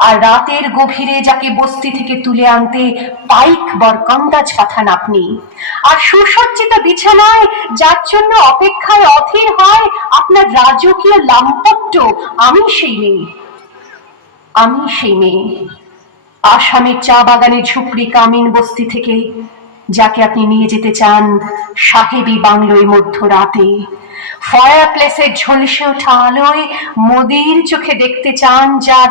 আর রাতের গভীরে যাকে বস্তি থেকে তুলে আনতে পাইক বরকন্দাজ পাঠান আপনি। আর সুসজ্জিত বিছানায় যার জন্য অপেক্ষায় অধীর হয় আপনার রাজকীয় লাম্পট্য, আমি সেই মেয়ে। আমি সেই মেয়ে। আসামের চা বাগানের ঝুপড়ি কামিন বস্তি থেকে যাকে আপনি নিয়ে যেতে চান সাহেবী বাংলোয় মধ্যরাতে। ফায়ার প্লেসের ঝলসে ওঠা আলোয় মোদির চোখে দেখতে চান যার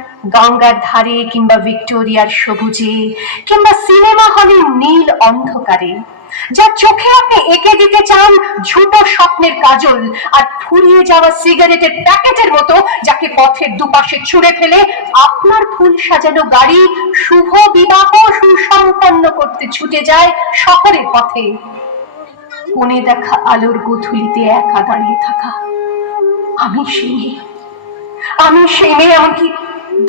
গঙ্গার ধারে কিংবা ভিক্টোরিয়ার সবুজে কিংবা সিনেমা হলের নীল অন্ধকারে, যার চোখে আপনি এঁকে দিতে চান ঝুটো স্বপ্নের কাজল আর ফুরিয়ে যাওয়া সিগারেটের প্যাকেটের মতো যাকে পথের দুপাশে ছুঁড়ে ফেলে আপনার ফুল সাজানো গাড়ি শুভ বিবাহ সুসম্পন্ন করতে ছুটে যায় শহরের পথে কোণে দেখা আলোর গোধূলিতে একা দাঁড়িয়ে থাকা আমি সেই মেয়ে। আমি সেই মেয়ে, এমনকি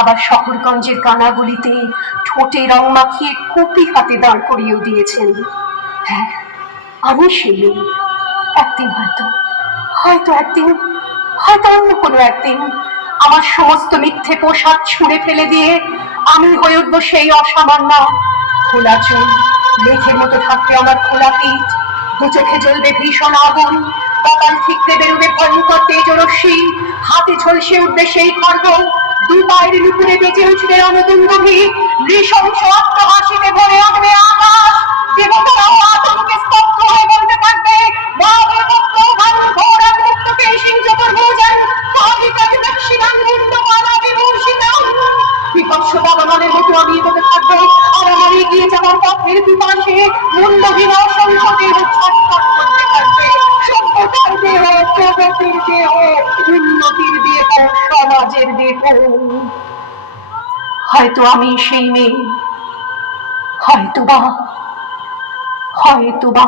আবার শহরগঞ্জের কানাগুলিতে ঠোঁটে রং মাখিয়ে কপি হাতে দাঁড় করিয়েও দিয়েছেন হ্যাঁ আমি সেই মেয়ে। একদিন হয়তো হয়তো একদিন, হয়তো অন্য কোনো একদিন আমার সমস্ত মিথ্যে পোশাক ছুঁড়ে ফেলে দিয়ে আমি হয়ে উঠবো সেই অসামান্য খোলা চুল, মেঘের মতো থাকবে আমার খোলা পিঠ, দু চোখে জ্বলবে ভীষণ আগুন, কপাল ঠিকতে বেরোবে ভয়ঙ্কর তেজরশ্মি, হাতে ঝলসে উঠবে সেই খর্গ দু পায়ের নুপুরে বেঁচে উঠবে রণদুন্দভি নৃশংস আত্মহাসিতে ভরে আসবে আকাশ। দেবতারাও আতঙ্কে স্তব্ধ হয়ে বলতে থাকবে আর আমার এগিয়ে যাওয়ার পথের বিপাশে মুন্ডহীন অসংখ্য দেহ ছটফট থাকবে। সভ্যতার দেহ প্রগতির হয়তো আমি সেই মেয়ে হয়তো বা হয়তো বা